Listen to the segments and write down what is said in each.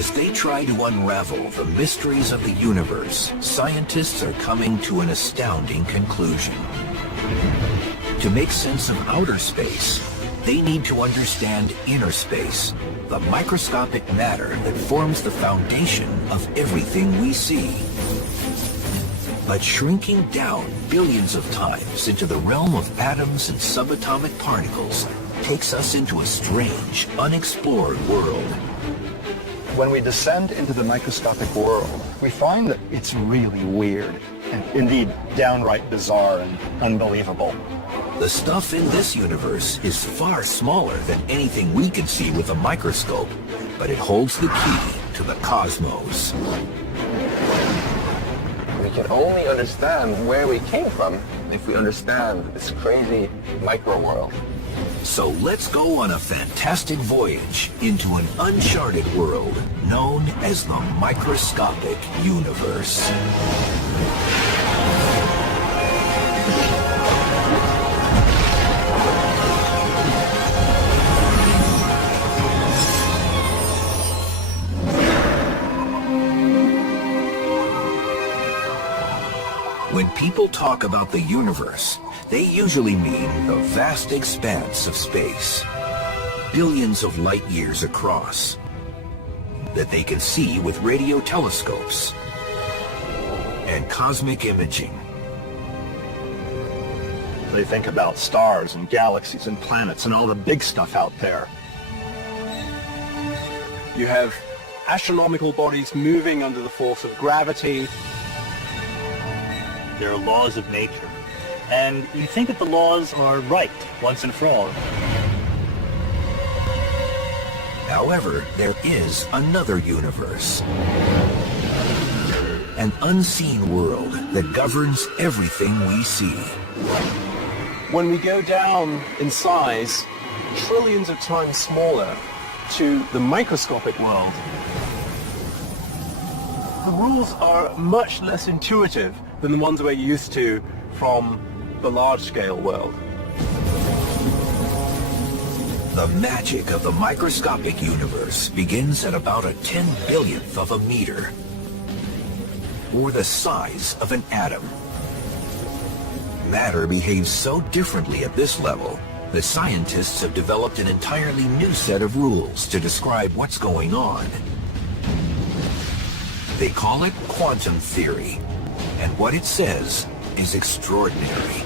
As they try to unravel the mysteries of the universe, scientists are coming to an astounding conclusion. To make sense of outer space, they need to understand inner space, the microscopic matter that forms the foundation of everything we see. But shrinking down billions of times into the realm of atoms and subatomic particles takes us into a strange, unexplored world. When we descend into the microscopic world, we find that it's really weird and indeed downright bizarre and unbelievable. The stuff in this universe is far smaller than anything we can see with a microscope, but it holds the key to the cosmos. We can only understand where we came from if we understand this crazy micro-world. So let's go on a fantastic voyage into an uncharted world known as the microscopic universe. When people talk about the universe, they usually mean the vast expanse of space, billions of light years across, that they can see with radio telescopes and cosmic imaging. They think about stars and galaxies and planets and all the big stuff out there. You have astronomical bodies moving under the force of gravity. There are laws of nature, and you think that the laws are right once and for all. However, there is another universe, an unseen world that governs everything we see. When we go down in size, trillions of times smaller, to the microscopic world, the rules are much less intuitive than the ones we're used to from the large-scale world. The magic of the microscopic universe begins at about a 10/1000th of a meter, or the size of an atom. Matter behaves so differently at this level that scientists have developed an entirely new set of rules to describe what's going on. They call it quantum theory, and what it says is extraordinary.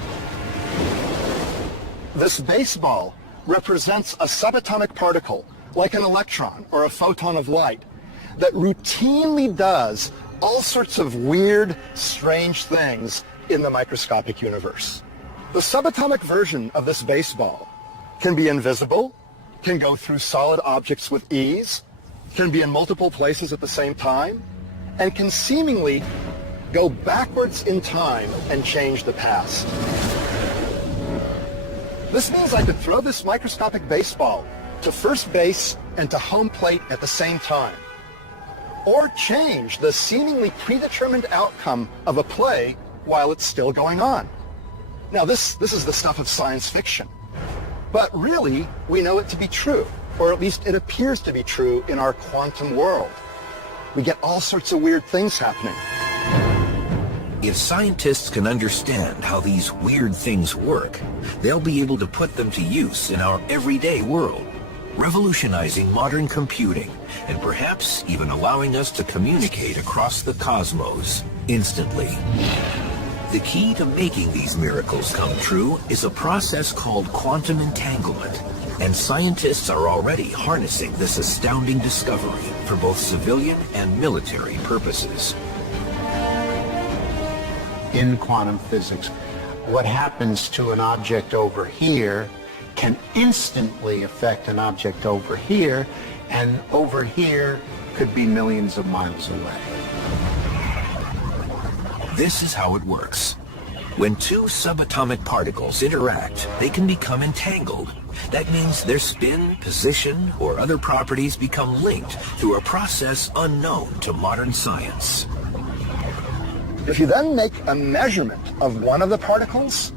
This baseball represents a subatomic particle, like an electron or a photon of light, that routinely does all sorts of weird, strange things in the microscopic universe. The subatomic version of this baseball can be invisible, can go through solid objects with ease, can be in multiple places at the same time, and can seemingly go backwards in time and change the past. This means I could throw this microscopic baseball to first base and to home plate at the same time, or change the seemingly predetermined outcome of a play while it's still going on. Now this is the stuff of science fiction, but really we know it to be true, or at least it appears to be true in our quantum world. We get all sorts of weird things happening. If scientists can understand how these weird things work, they'll be able to put them to use in our everyday world, revolutionizing modern computing, and perhaps even allowing us to communicate across the cosmos instantly. The key to making these miracles come true is a process called quantum entanglement, and scientists are already harnessing this astounding discovery for both civilian and military purposes. In quantum physics, what happens to an object over here can instantly affect an object over here, and over here could be millions of miles away. This is how it works. When two subatomic particles interact, they can become entangled. That means their spin, position, or other properties become linked through a process unknown to modern science. If you then make a measurement of one of the particles,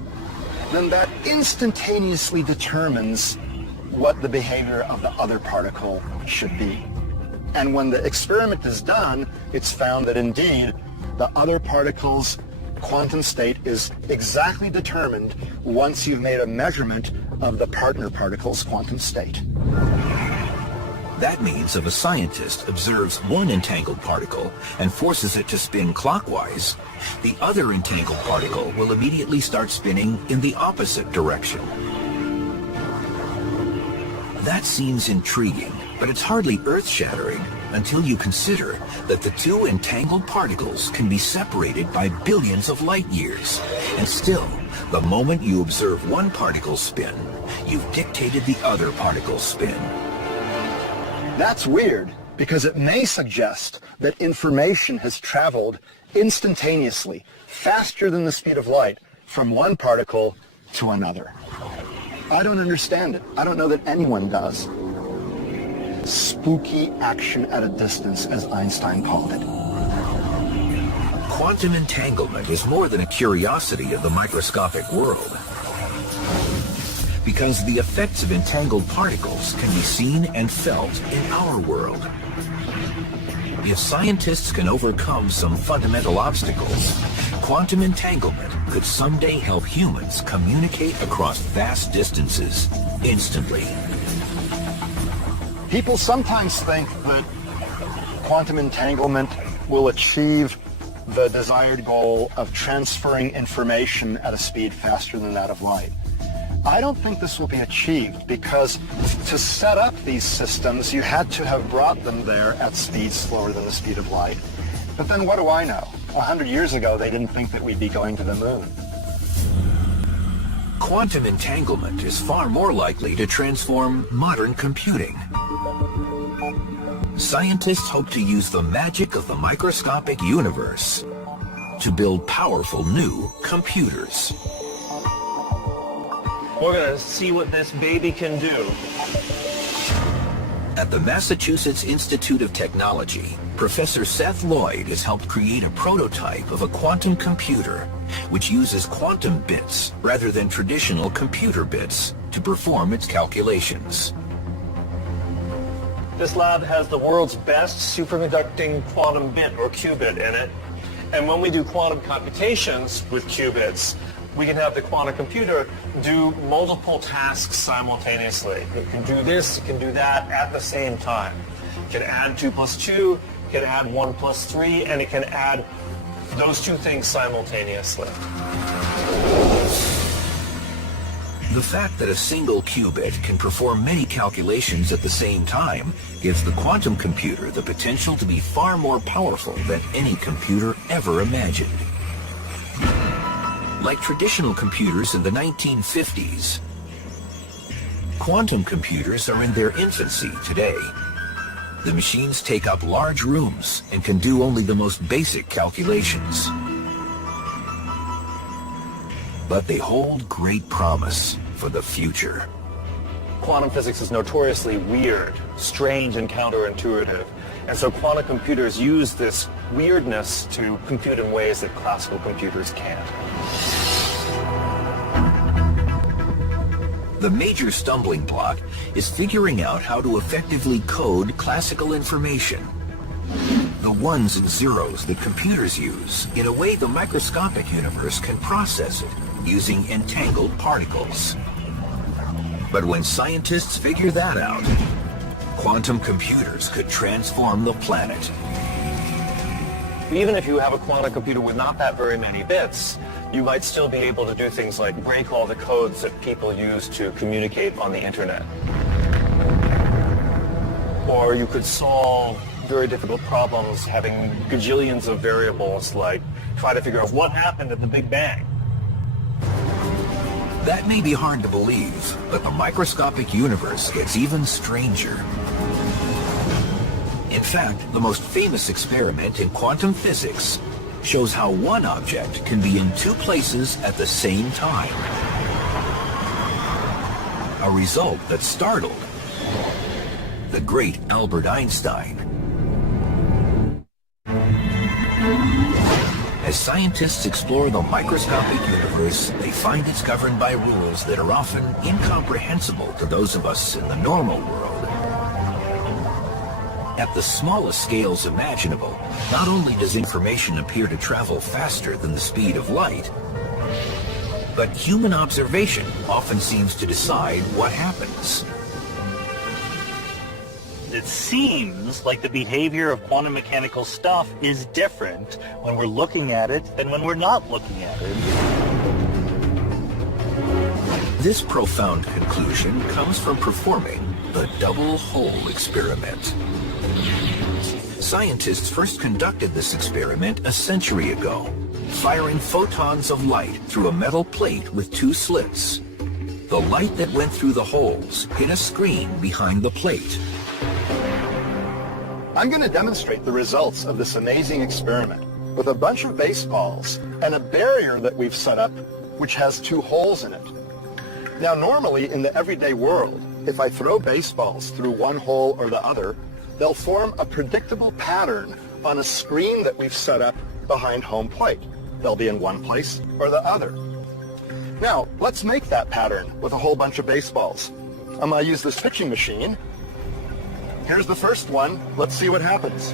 then that instantaneously determines what the behavior of the other particle should be. And when the experiment is done, it's found that indeed the other particle's quantum state is exactly determined once you've made a measurement of the partner particle's quantum state. That means if a scientist observes one entangled particle and forces it to spin clockwise, the other entangled particle will immediately start spinning in the opposite direction. That seems intriguing, but it's hardly earth-shattering until you consider that the two entangled particles can be separated by billions of light years. And still, the moment you observe one particle spin, you've dictated the other particle's spin. That's weird, because it may suggest that information has traveled instantaneously, faster than the speed of light, from one particle to another. I don't understand it. I don't know that anyone does. Spooky action at a distance, as Einstein called it. Quantum entanglement is more than a curiosity of the microscopic world, because the effects of entangled particles can be seen and felt in our world. If scientists can overcome some fundamental obstacles, quantum entanglement could someday help humans communicate across vast distances instantly. People sometimes think that quantum entanglement will achieve the desired goal of transferring information at a speed faster than that of light. I don't think this will be achieved, because to set up these systems, you had to have brought them there at speeds slower than the speed of light. But then what do I know? 100 years ago, they didn't think that we'd be going to the moon. Quantum entanglement is far more likely to transform modern computing. Scientists hope to use the magic of the microscopic universe to build powerful new computers. We're going to see what this baby can do. At the Massachusetts Institute of Technology, Professor Seth Lloyd has helped create a prototype of a quantum computer which uses quantum bits rather than traditional computer bits to perform its calculations. This lab has the world's best superconducting quantum bit, or qubit, in it. And when we do quantum computations with qubits, we can have the quantum computer do multiple tasks simultaneously. It can do this, it can do that at the same time. It can add 2 plus 2, it can add 1 plus 3, and it can add those two things simultaneously. The fact that a single qubit can perform many calculations at the same time gives the quantum computer the potential to be far more powerful than any computer ever imagined. Like traditional computers in the 1950s, quantum computers are in their infancy today. The machines take up large rooms and can do only the most basic calculations. But they hold great promise for the future. Quantum physics is notoriously weird, strange, and counterintuitive. And so quantum computers use this weirdness to compute in ways that classical computers can't. The major stumbling block is figuring out how to effectively code classical information, the ones and zeros that computers use, in a way the microscopic universe can process it using entangled particles. But when scientists figure that out, quantum computers could transform the planet. Even if you have a quantum computer with not that very many bits, you might still be able to do things like break all the codes that people use to communicate on the internet. Or you could solve very difficult problems having gajillions of variables, like try to figure out what happened at the Big Bang. That may be hard to believe, but the microscopic universe gets even stranger. In fact, the most famous experiment in quantum physics shows how one object can be in two places at the same time. A result that startled the great Albert Einstein. As scientists explore the microscopic universe, they find it's governed by rules that are often incomprehensible to those of us in the normal world. At the smallest scales imaginable, not only does information appear to travel faster than the speed of light, but human observation often seems to decide what happens. It seems like the behavior of quantum mechanical stuff is different when we're looking at it than when we're not looking at it. This profound conclusion comes from performing the double hole experiment. Scientists first conducted this experiment a century ago, firing photons of light through a metal plate with two slits. The light that went through the holes hit a screen behind the plate. I'm going to demonstrate the results of this amazing experiment with a bunch of baseballs and a barrier that we've set up which has two holes in it. Now normally in the everyday world, if I throw baseballs through one hole or the other, they'll form a predictable pattern on a screen that we've set up behind home plate. They'll be in one place or the other. Now, let's make that pattern with a whole bunch of baseballs. I'm going to use this pitching machine. Here's the first one. Let's see what happens.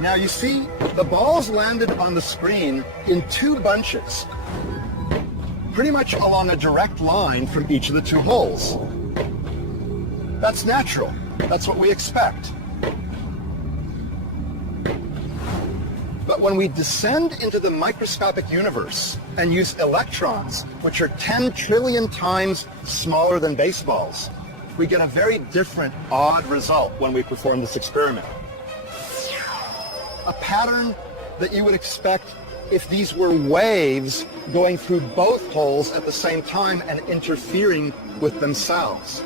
Now you see, the balls landed on the screen in two bunches, pretty much along a direct line from each of the two holes. That's natural. That's what we expect. But when we descend into the microscopic universe and use electrons, which are 10 trillion times smaller than baseballs, we get a very different, odd result when we perform this experiment. A pattern that you would expect if these were waves going through both holes at the same time and interfering with themselves.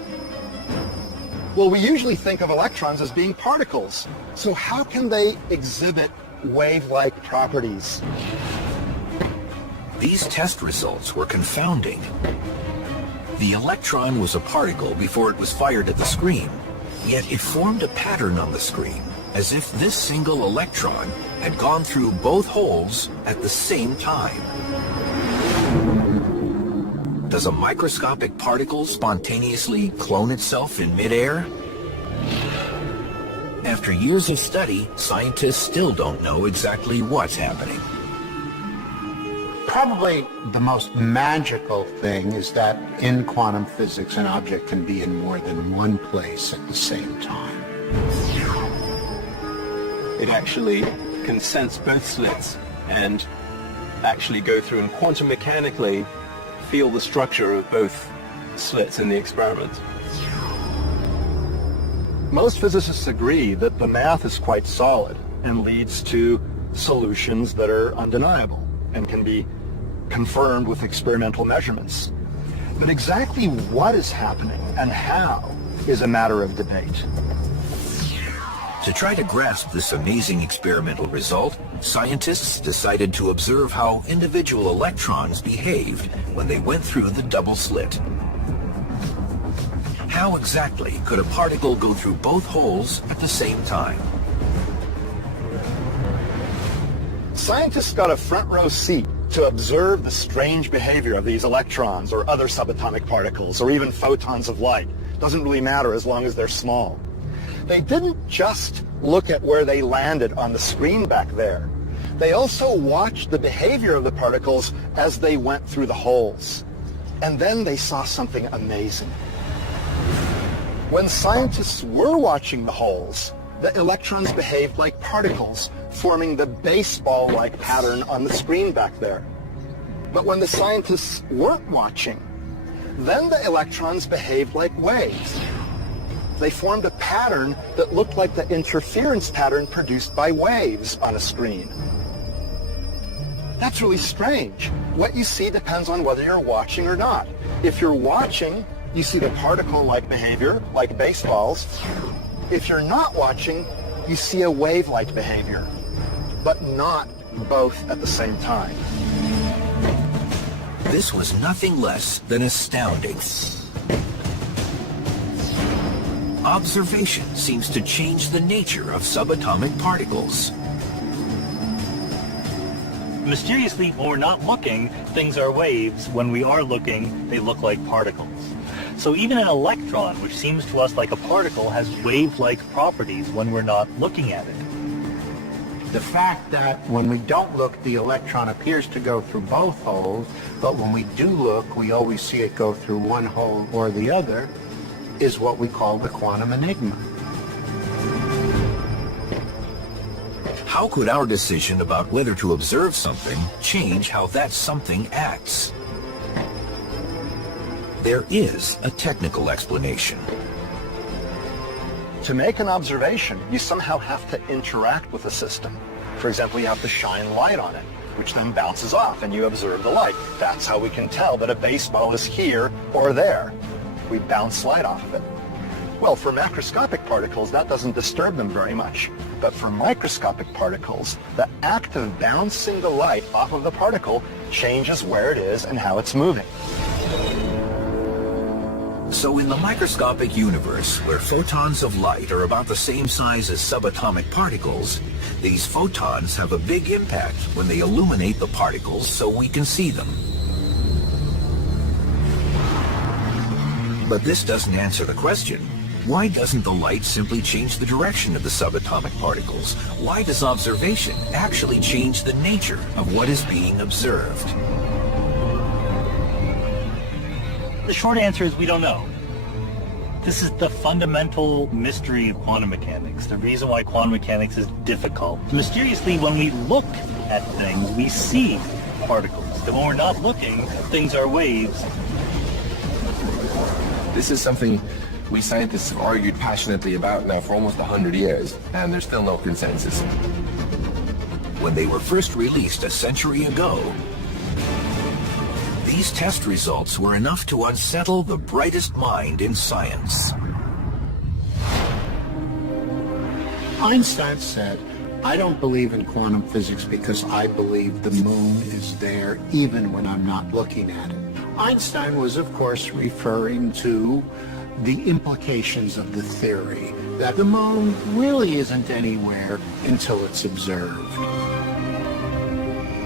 Well, we usually think of electrons as being particles. So how can they exhibit wave-like properties? These test results were confounding. The electron was a particle before it was fired at the screen, yet it formed a pattern on the screen, as if this single electron had gone through both holes at the same time. Does a microscopic particle spontaneously clone itself in midair? After years of study, scientists still don't know exactly what's happening. Probably the most magical thing is that in quantum physics, an object can be in more than one place at the same time. It actually can sense both slits and actually go through and quantum mechanically feel the structure of both slits in the experiment. Most physicists agree that the math is quite solid and leads to solutions that are undeniable and can be confirmed with experimental measurements. But exactly what is happening and how is a matter of debate. To try to grasp this amazing experimental result, scientists decided to observe how individual electrons behaved when they went through the double slit. How exactly could a particle go through both holes at the same time? Scientists got a front row seat to observe the strange behavior of these electrons or other subatomic particles or even photons of light. Doesn't really matter as long as they're small. They didn't just look at where they landed on the screen back there. They also watched the behavior of the particles as they went through the holes. And then they saw something amazing. When scientists were watching the holes, the electrons behaved like particles, forming the baseball-like pattern on the screen back there. But when the scientists weren't watching, then the electrons behaved like waves. They formed a pattern that looked like the interference pattern produced by waves on a screen. That's really strange. What you see depends on whether you're watching or not. If you're watching, you see the particle-like behavior, like baseballs. If you're not watching, you see a wave-like behavior, but not both at the same time. This was nothing less than astounding. Observation seems to change the nature of subatomic particles. Mysteriously, when we're not looking, things are waves. When we are looking, they look like particles. So even an electron, which seems to us like a particle, has wave-like properties when we're not looking at it. The fact that when we don't look, the electron appears to go through both holes, but when we do look, we always see it go through one hole or the other, is what we call the quantum enigma. How could our decision about whether to observe something change how that something acts? There is a technical explanation. To make an observation, you somehow have to interact with the system. For example, you have to shine light on it, which then bounces off and you observe the light. That's how we can tell that a baseball is here or there. We bounce light off of it. Well, for macroscopic particles, that doesn't disturb them very much. But for microscopic particles, the act of bouncing the light off of the particle changes where it is and how it's moving. So in the microscopic universe, where photons of light are about the same size as subatomic particles, these photons have a big impact when they illuminate the particles so we can see them. But this doesn't answer the question. Why doesn't the light simply change the direction of the subatomic particles? Why does observation actually change the nature of what is being observed? The short answer is we don't know. This is the fundamental mystery of quantum mechanics, the reason why quantum mechanics is difficult. Mysteriously, when we look at things, we see particles. And when we're not looking, things are waves. This is something we scientists have argued passionately about now for almost 100 years, and there's still no consensus. When they were first released a century ago, these test results were enough to unsettle the brightest mind in science. Einstein said, "I don't believe in quantum physics because I believe the moon is there even when I'm not looking at it." Einstein was, of course, referring to the implications of the theory that the moon really isn't anywhere until it's observed.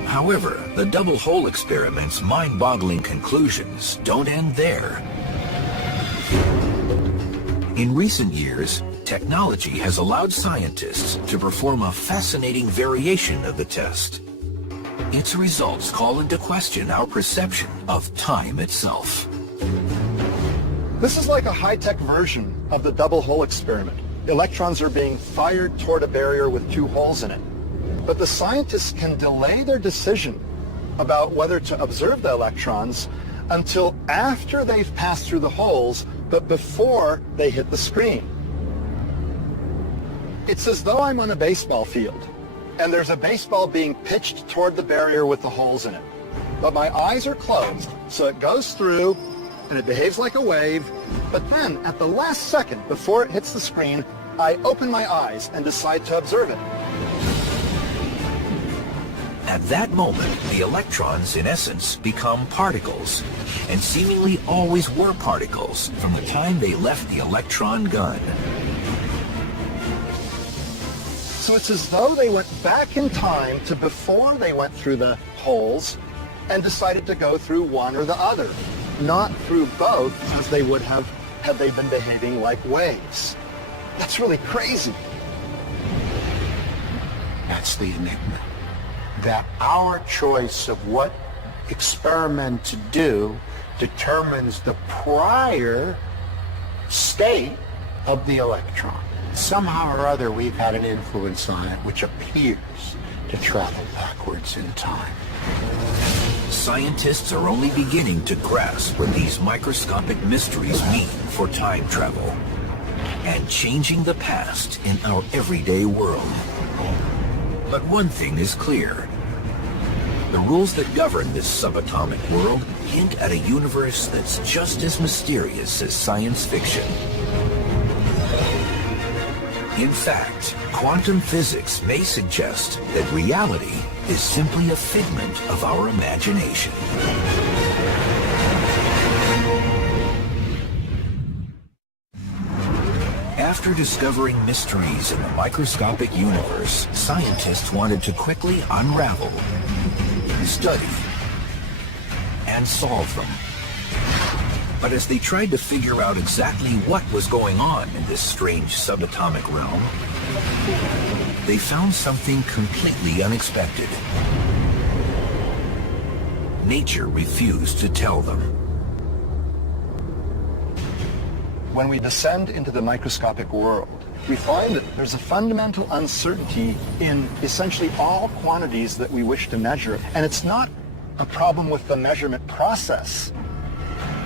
However, the double hole experiment's mind-boggling conclusions don't end there. In recent years, technology has allowed scientists to perform a fascinating variation of the test. Its results call into question our perception of time itself. This is like a high-tech version of the double hole experiment. Electrons are being fired toward a barrier with two holes in it. But the scientists can delay their decision about whether to observe the electrons until after they've passed through the holes, but before they hit the screen. It's as though I'm on a baseball field, and there's a baseball being pitched toward the barrier with the holes in it. But my eyes are closed, so it goes through, and it behaves like a wave, but then at the last second before it hits the screen, I open my eyes and decide to observe it. At that moment, the electrons, in essence, become particles, and seemingly always were particles from the time they left the electron gun. So it's as though they went back in time to before they went through the holes and decided to go through one or the other, not through both as they would have had they been behaving like waves. That's really crazy. That's the enigma. That our choice of what experiment to do determines the prior state of the electron. Somehow or other, we've had an influence on it which appears to travel backwards in time. Scientists are only beginning to grasp what these microscopic mysteries mean for time travel and changing the past in our everyday world. But one thing is clear. The rules that govern this subatomic world hint at a universe that's just as mysterious as science fiction. In fact, quantum physics may suggest that reality is simply a figment of our imagination. After discovering mysteries in the microscopic universe, scientists wanted to quickly unravel study, and solve them. But as they tried to figure out exactly what was going on in this strange subatomic realm, they found something completely unexpected. Nature refused to tell them. When we descend into the microscopic world, we find that there's a fundamental uncertainty in essentially all quantities that we wish to measure. And it's not a problem with the measurement process.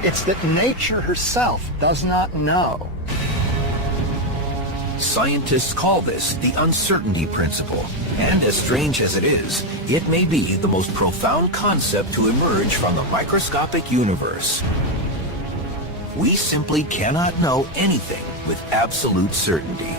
It's that nature herself does not know. Scientists call this the uncertainty principle, and as strange as it is, it may be the most profound concept to emerge from the microscopic universe. We simply cannot know anything with absolute certainty.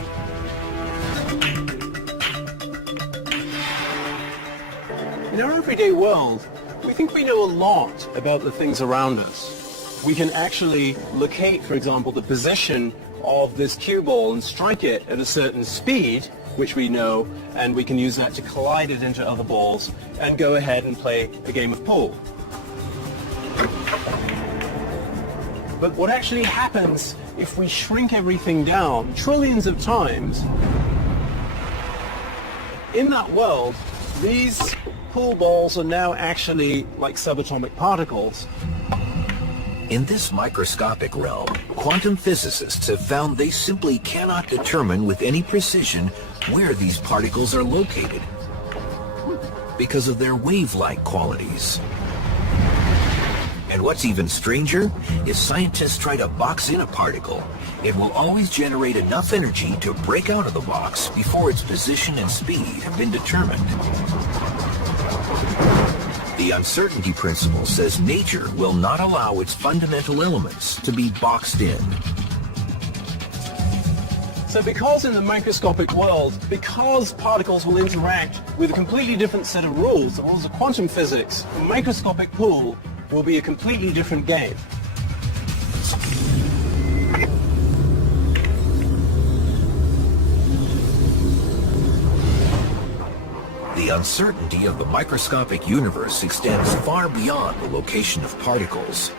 In our everyday world, we think we know a lot about the things around us. We can actually locate, for example, the position of this cue ball and strike it at a certain speed, which we know, and we can use that to collide it into other balls and go ahead and play a game of pool. But what actually happens if we shrink everything down trillions of times? In that world, these pool balls are now actually like subatomic particles. In this microscopic realm, quantum physicists have found they simply cannot determine with any precision where these particles are located because of their wave-like qualities. And what's even stranger, if scientists try to box in a particle, it will always generate enough energy to break out of the box before its position and speed have been determined. The uncertainty principle says nature will not allow its fundamental elements to be boxed in. So because in the microscopic world, because particles will interact with a completely different set of rules, the rules of quantum physics, a microscopic pool will be a completely different game. The uncertainty of the microscopic universe extends far beyond the location of particles.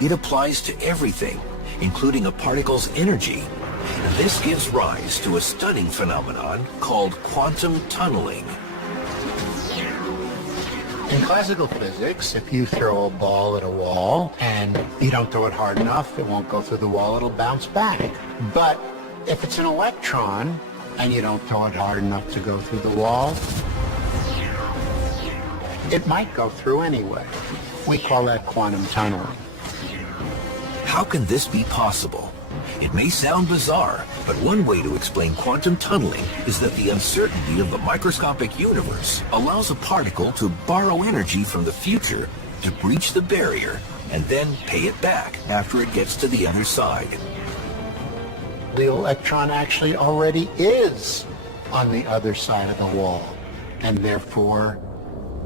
It applies to everything, including a particle's energy. And this gives rise to a stunning phenomenon called quantum tunneling. In classical physics, if you throw a ball at a wall and you don't throw it hard enough, it won't go through the wall, it'll bounce back. But if it's an electron and you don't throw it hard enough to go through the wall, it might go through anyway. We call that quantum tunneling. How can this be possible? It may sound bizarre, but one way to explain quantum tunneling is that the uncertainty of the microscopic universe allows a particle to borrow energy from the future to breach the barrier and then pay it back after it gets to the other side. The electron actually already is on the other side of the wall, and therefore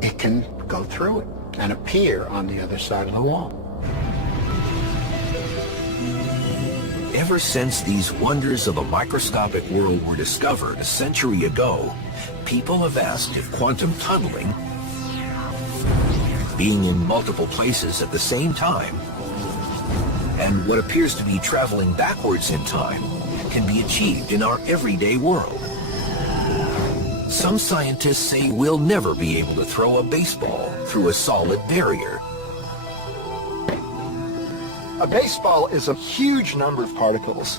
it can go through it and appear on the other side of the wall. Ever since these wonders of a microscopic world were discovered a century ago, people have asked if quantum tunneling, being in multiple places at the same time, and what appears to be traveling backwards in time, can be achieved in our everyday world. Some scientists say we'll never be able to throw a baseball through a solid barrier. A baseball is a huge number of particles.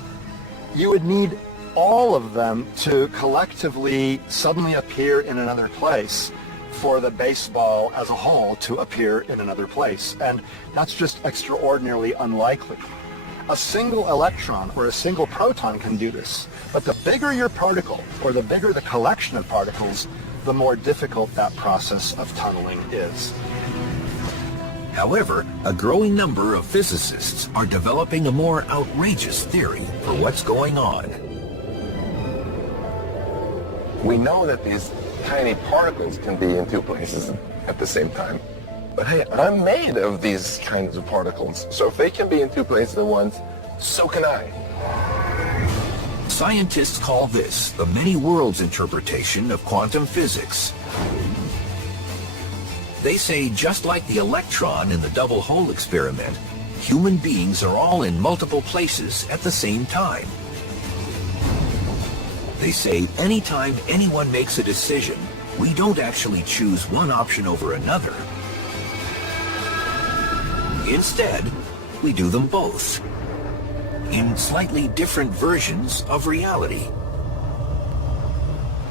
You would need all of them to collectively suddenly appear in another place for the baseball as a whole to appear in another place. And that's just extraordinarily unlikely. A single electron or a single proton can do this. But the bigger your particle, or the bigger the collection of particles, the more difficult that process of tunneling is. However, a growing number of physicists are developing a more outrageous theory for what's going on. We know that these tiny particles can be in two places at the same time. But hey, I'm made of these kinds of particles. So if they can be in two places at once, so can I. Scientists call this the many worlds interpretation of quantum physics. They say just like the electron in the double hole experiment, human beings are all in multiple places at the same time. They say anytime anyone makes a decision, we don't actually choose one option over another. Instead, we do them both, in slightly different versions of reality.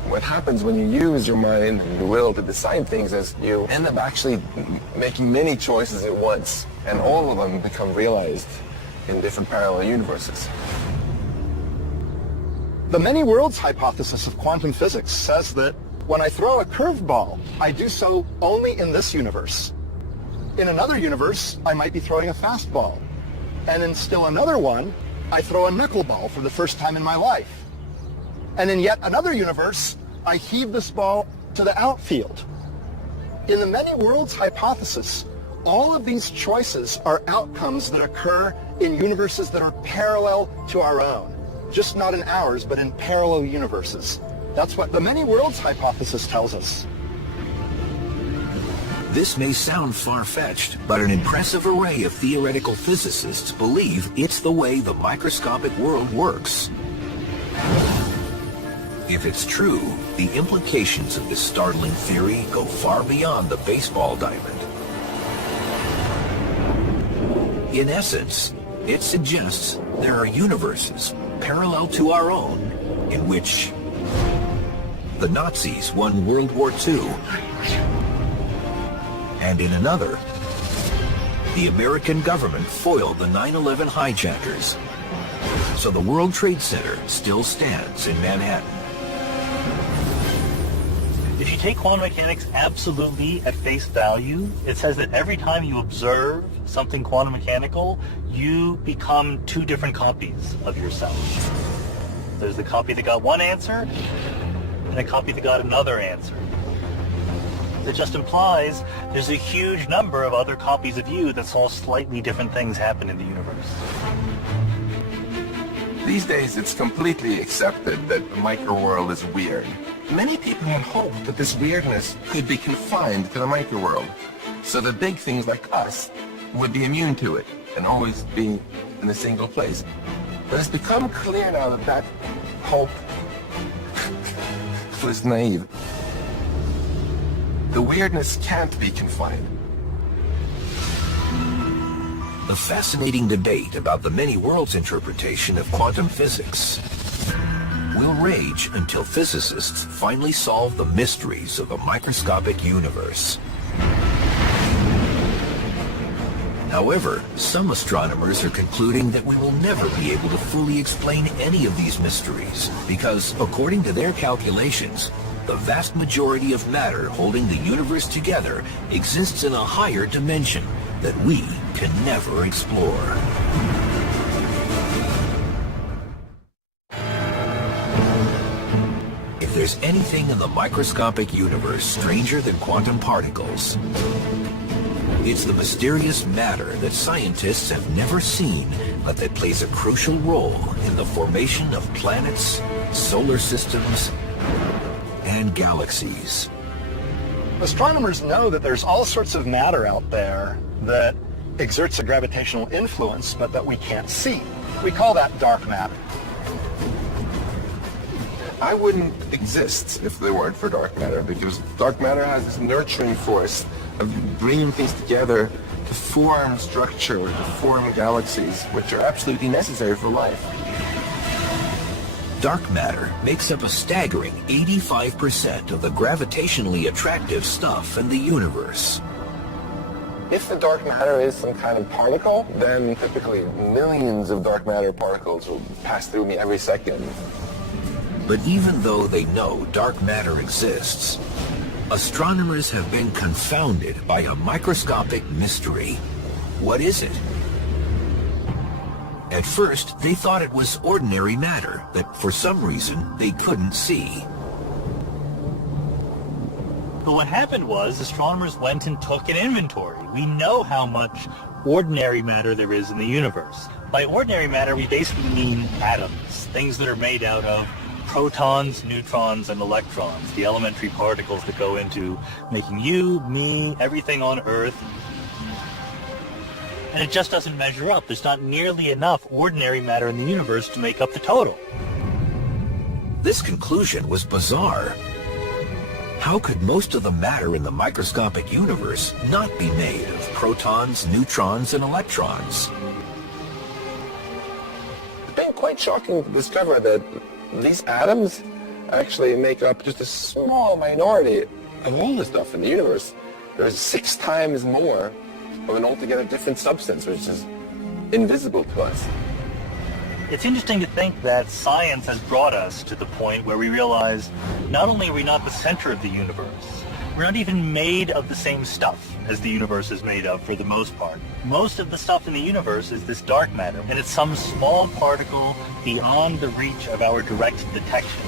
What happens when you use your mind and your will to decide things is you end up actually making many choices at once, and all of them become realized in different parallel universes. The many worlds hypothesis of quantum physics says that when I throw a curveball, I do so only in this universe. In another universe, I might be throwing a fastball. And in still another one, I throw a knuckleball for the first time in my life. And in yet another universe, I heave this ball to the outfield. In the many worlds hypothesis, all of these choices are outcomes that occur in universes that are parallel to our own. Just not in ours, but in parallel universes. That's what the many worlds hypothesis tells us. This may sound far-fetched, but an impressive array of theoretical physicists believe it's the way the microscopic world works. If it's true, the implications of this startling theory go far beyond the baseball diamond. In essence, it suggests there are universes parallel to our own in which the Nazis won World War II, and in another, the American government foiled the 9/11 hijackers, so the World Trade Center still stands in Manhattan. If you take quantum mechanics absolutely at face value, it says that every time you observe something quantum mechanical, you become two different copies of yourself. There's the copy that got one answer, and a copy that got another answer. That just implies there's a huge number of other copies of you that saw slightly different things happen in the universe. These days, it's completely accepted that the microworld is weird. Many people had hoped that this weirdness could be confined to the microworld, so that big things like us would be immune to it and always be in a single place. But it's become clear now that that hope was naive. The weirdness can't be confined. The fascinating debate about the many worlds interpretation of quantum physics will rage until physicists finally solve the mysteries of the microscopic universe. However, some astronomers are concluding that we will never be able to fully explain any of these mysteries because, according to their calculations, the vast majority of matter holding the universe together exists in a higher dimension that we can never explore. If there's anything in the microscopic universe stranger than quantum particles, it's the mysterious matter that scientists have never seen, but that plays a crucial role in the formation of planets, solar systems, and galaxies. Astronomers know that there's all sorts of matter out there that exerts a gravitational influence, but that we can't see. We call that dark matter. I wouldn't exist if there weren't for dark matter, because dark matter has this nurturing force of bringing things together to form structure, to form galaxies, which are absolutely necessary for life. Dark matter makes up a staggering 85% of the gravitationally attractive stuff in the universe. If the dark matter is some kind of particle, then typically millions of dark matter particles will pass through me every second. But even though they know dark matter exists, astronomers have been confounded by a microscopic mystery. What is it? At first, they thought it was ordinary matter that for some reason they couldn't see. But what happened was astronomers went and took an inventory. We know how much ordinary matter there is in the universe. By ordinary matter, we basically mean atoms, things that are made out of protons, neutrons, and electrons, the elementary particles that go into making you, me, everything on Earth. And it just doesn't measure up. There's not nearly enough ordinary matter in the universe to make up the total. This conclusion was bizarre. How could most of the matter in the microscopic universe not be made of protons, neutrons, and electrons? It's been quite shocking to discover that these atoms actually make up just a small minority of all the stuff in the universe. There's 6 times more of an altogether different substance, which is invisible to us. It's interesting to think that science has brought us to the point where we realize not only are we not the center of the universe, we're not even made of the same stuff as the universe is made of for the most part. Most of the stuff in the universe is this dark matter, and it's some small particle beyond the reach of our direct detection.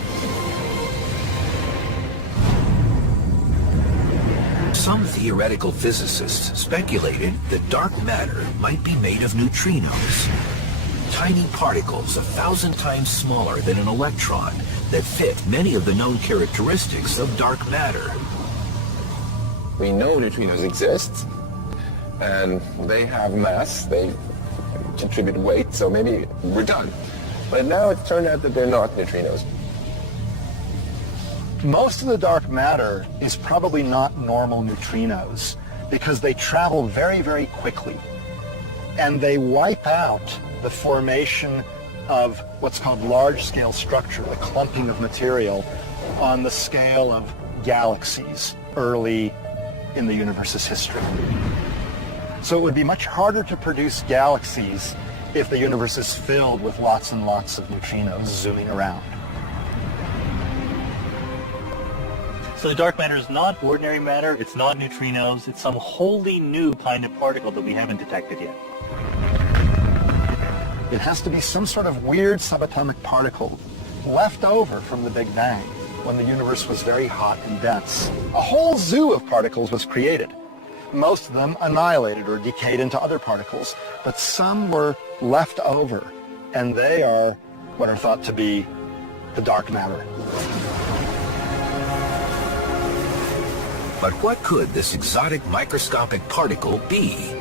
Some theoretical physicists speculated that dark matter might be made of neutrinos, tiny particles 1,000 times smaller than an electron that fit many of the known characteristics of dark matter. We know neutrinos exist, and they have mass, they contribute weight, so maybe we're done. But now it's turned out that they're not neutrinos. Most of the dark matter is probably not normal neutrinos because they travel very, very quickly, and they wipe out the formation of what's called large-scale structure, the clumping of material on the scale of galaxies early in the universe's history. So it would be much harder to produce galaxies if the universe is filled with lots and lots of neutrinos zooming around. So the dark matter is not ordinary matter, it's not neutrinos, it's some wholly new kind of particle that we haven't detected yet. It has to be some sort of weird subatomic particle left over from the Big Bang when the universe was very hot and dense. A whole zoo of particles was created. Most of them annihilated or decayed into other particles, but some were left over, and they are what are thought to be the dark matter. But what could this exotic microscopic particle be?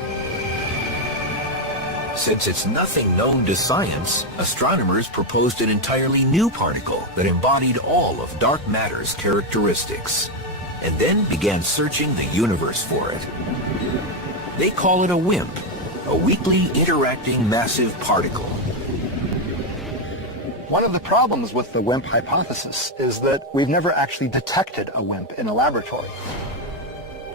Since it's nothing known to science, astronomers proposed an entirely new particle that embodied all of dark matter's characteristics, and then began searching the universe for it. They call it a WIMP, a weakly interacting massive particle. One of the problems with the WIMP hypothesis is that we've never actually detected a WIMP in a laboratory.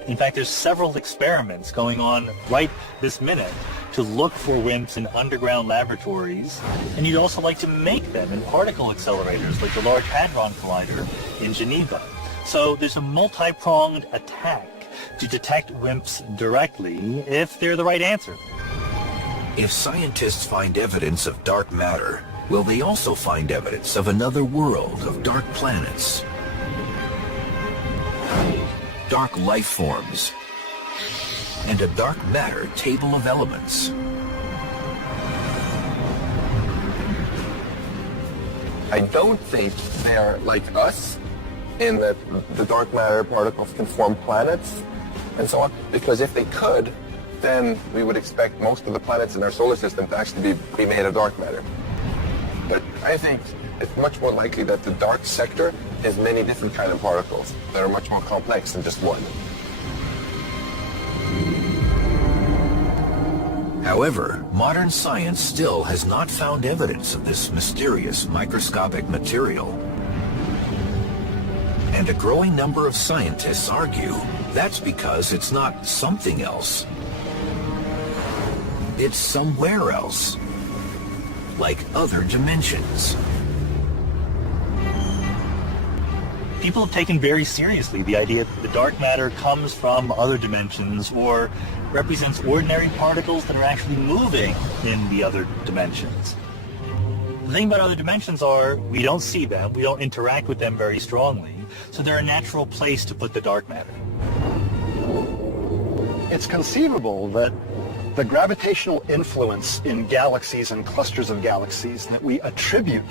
In fact, there's several experiments going on right this minute to look for WIMPs in underground laboratories, and you'd also like to make them in particle accelerators like the Large Hadron Collider in Geneva. So there's a multi-pronged attack to detect WIMPs directly if they're the right answer. If scientists find evidence of dark matter, will they also find evidence of another world of dark planets, dark life forms, and a dark matter table of elements? I don't think they're like us in that the dark matter particles can form planets and so on, because if they could, then we would expect most of the planets in our solar system to actually be made of dark matter. But I think it's much more likely that the dark sector has many different kind of particles that are much more complex than just one. However, modern science still has not found evidence of this mysterious microscopic material. And a growing number of scientists argue that's because it's not something else. It's somewhere else, like other dimensions. People have taken very seriously the idea that the dark matter comes from other dimensions or represents ordinary particles that are actually moving in the other dimensions. The thing about other dimensions are we don't see them, we don't interact with them very strongly, so they're a natural place to put the dark matter. It's conceivable that the gravitational influence in galaxies and clusters of galaxies that we attribute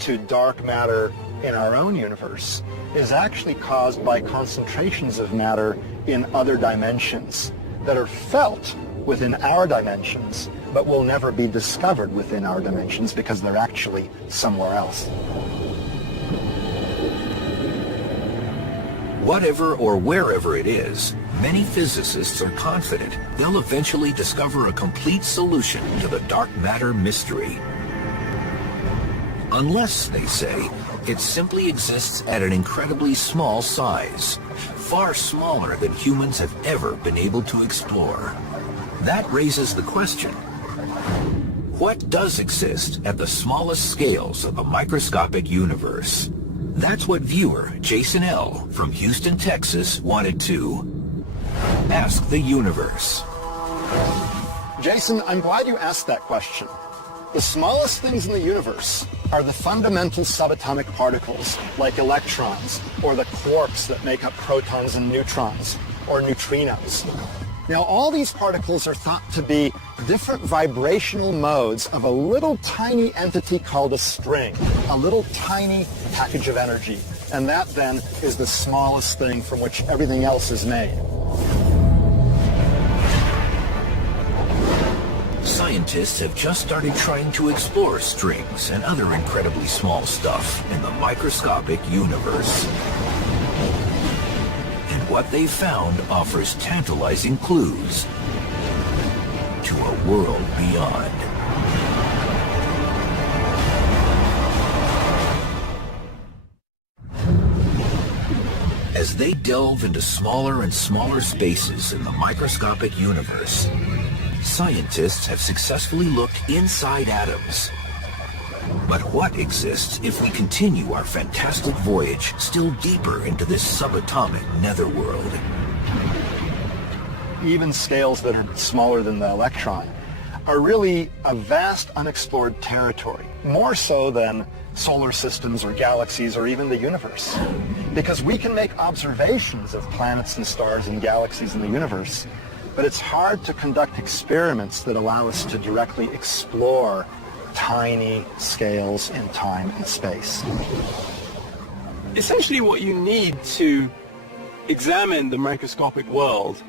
to dark matter in our own universe is actually caused by concentrations of matter in other dimensions that are felt within our dimensions, but will never be discovered within our dimensions because they're actually somewhere else. Whatever or wherever it is, many physicists are confident they'll eventually discover a complete solution to the dark matter mystery. Unless, they say, it simply exists at an incredibly small size, far smaller than humans have ever been able to explore. That raises the question, what does exist at the smallest scales of the microscopic universe? That's what viewer Jason L. from Houston, Texas wanted to ask the universe. Jason, I'm glad you asked that question. The smallest things in the universe are the fundamental subatomic particles like electrons or the quarks that make up protons and neutrons or neutrinos. Now, all these particles are thought to be different vibrational modes of a little tiny entity called a string, a little tiny package of energy. And that then is the smallest thing from which everything else is made. Scientists have just started trying to explore strings and other incredibly small stuff in the microscopic universe. And what they've found offers tantalizing clues to a world beyond. As they delve into smaller and smaller spaces in the microscopic universe, scientists have successfully looked inside atoms. But what exists if we continue our fantastic voyage still deeper into this subatomic netherworld? Even scales that are smaller than the electron are really a vast unexplored territory, more so than solar systems or galaxies or even the universe. Because we can make observations of planets and stars and galaxies in the universe, but it's hard to conduct experiments that allow us to directly explore tiny scales in time and space. Essentially what you need to examine the microscopic world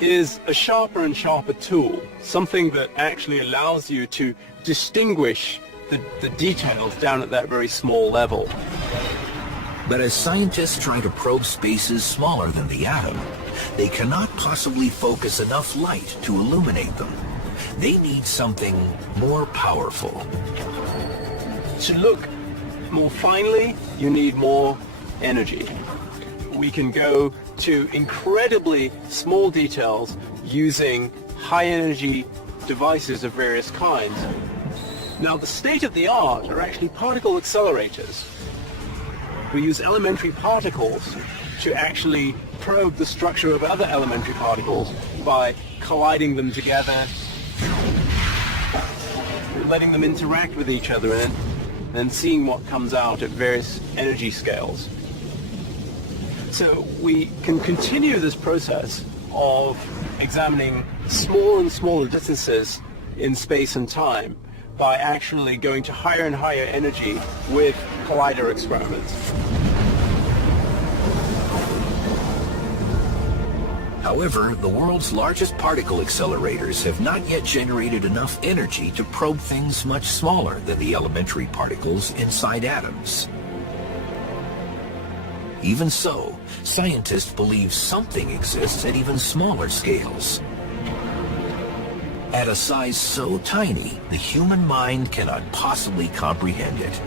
is a sharper and sharper tool, something that actually allows you to distinguish the details down at that very small level. But as scientists try to probe spaces smaller than the atom, they cannot possibly focus enough light to illuminate them. They need something more powerful. To look more finely, you need more energy. We can go to incredibly small details using high-energy devices of various kinds. Now, the state of the art are actually particle accelerators. We use elementary particles to actually probe the structure of other elementary particles by colliding them together, letting them interact with each other, and seeing what comes out at various energy scales. So we can continue this process of examining smaller and smaller distances in space and time by actually going to higher and higher energy with collider experiments. However, the world's largest particle accelerators have not yet generated enough energy to probe things much smaller than the elementary particles inside atoms. Even so, scientists believe something exists at even smaller scales. At a size so tiny, the human mind cannot possibly comprehend it.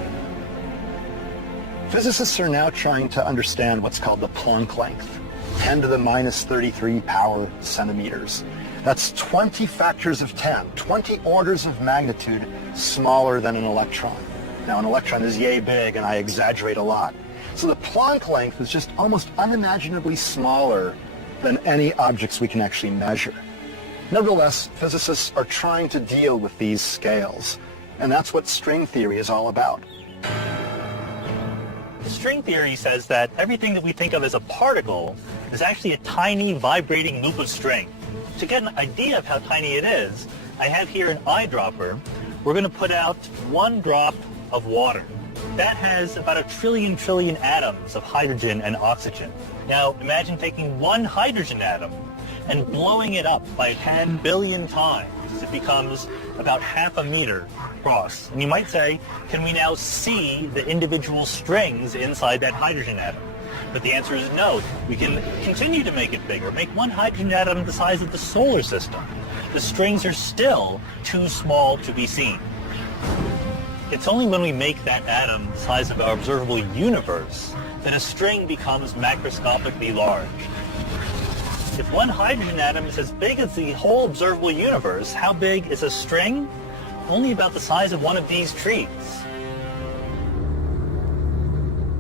Physicists are now trying to understand what's called the Planck length, 10 to the minus 33 power centimeters. That's 20 factors of 10, 20 orders of magnitude smaller than an electron. Now, an electron is yay big, and I exaggerate a lot. So the Planck length is just almost unimaginably smaller than any objects we can actually measure. Nevertheless, physicists are trying to deal with these scales, and that's what string theory is all about. String theory says that everything that we think of as a particle is actually a tiny vibrating loop of string. To get an idea of how tiny it is, I have here an eyedropper. We're going to put out 1 drop of water. that has about a trillion atoms of hydrogen and oxygen. Now imagine taking one hydrogen atom and blowing it up by 10 billion times. It becomes about half a meter across. And you might say, can we now see the individual strings inside that hydrogen atom? But the answer is no. We can continue to make it bigger, make one hydrogen atom the size of the solar system. The strings are still too small to be seen. It's only when we make that atom the size of our observable universe that a string becomes macroscopically large. If one hydrogen atom is as big as the whole observable universe, how big is a string? Only about the size of one of these trees.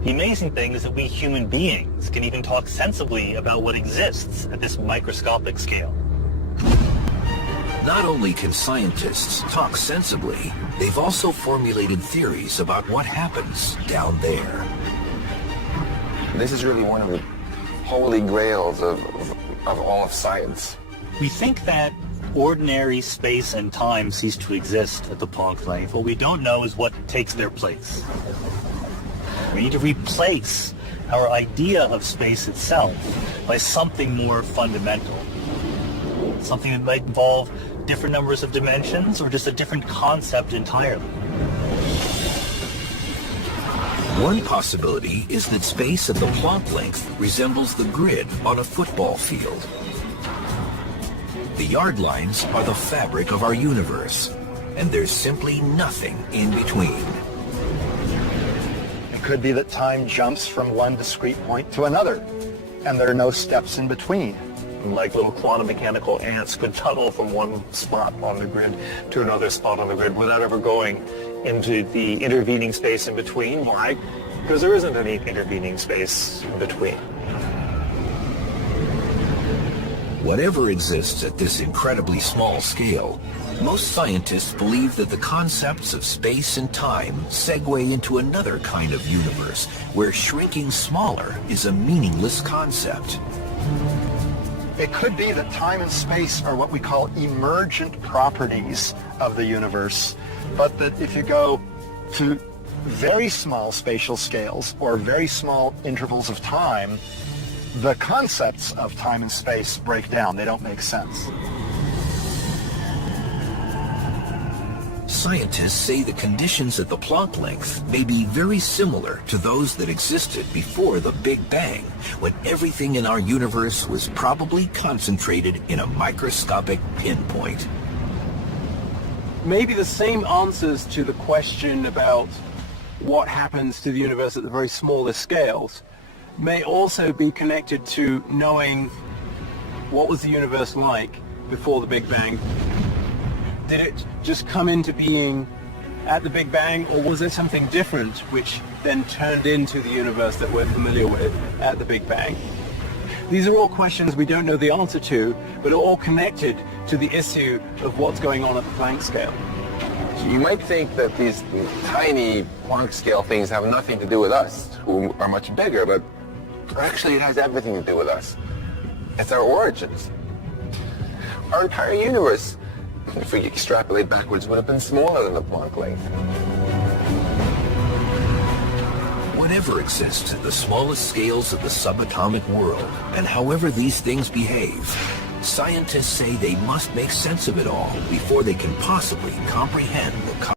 The amazing thing is that we human beings can even talk sensibly about what exists at this microscopic scale. Not only can scientists talk sensibly, they've also formulated theories about what happens down there. This is really one of the holy grails of all of science. We think that ordinary space and time cease to exist at the Planck length. What we don't know is what takes their place. We need to replace our idea of space itself by something more fundamental. Something that might involve different numbers of dimensions or just a different concept entirely. One possibility is that space at the Planck length resembles the grid on a football field. The yard lines are the fabric of our universe, and there's simply nothing in between. It could be that time jumps from one discrete point to another, and there are no steps in between. Like little quantum mechanical ants could tunnel from one spot on the grid to another spot on the grid without ever going into the intervening space in between. Why? Because there isn't any intervening space in between. Whatever exists at this incredibly small scale, most scientists believe that the concepts of space and time segue into another kind of universe where shrinking smaller is a meaningless concept. It could be that time and space are what we call emergent properties of the universe, but that if you go to very small spatial scales or very small intervals of time, the concepts of time and space break down. They don't make sense. Scientists say the conditions at the Planck length may be very similar to those that existed before the Big Bang, when everything in our universe was probably concentrated in a microscopic pinpoint. Maybe the same answers to the question about what happens to the universe at the very smallest scales may also be connected to knowing what was the universe like before the Big Bang. Did it just come into being at the Big Bang, or was there something different which then turned into the universe that we're familiar with at the Big Bang? These are all questions we don't know the answer to, but are all connected to the issue of what's going on at the Planck scale. You might think that these tiny Planck scale things have nothing to do with us, who are much bigger, but actually it has everything to do with us. It's our origins. Our entire universe, if we extrapolate backwards, would have been smaller than the Planck length. Whatever exists at the smallest scales of the subatomic world, and however these things behave, scientists say they must make sense of it all before they can possibly comprehend the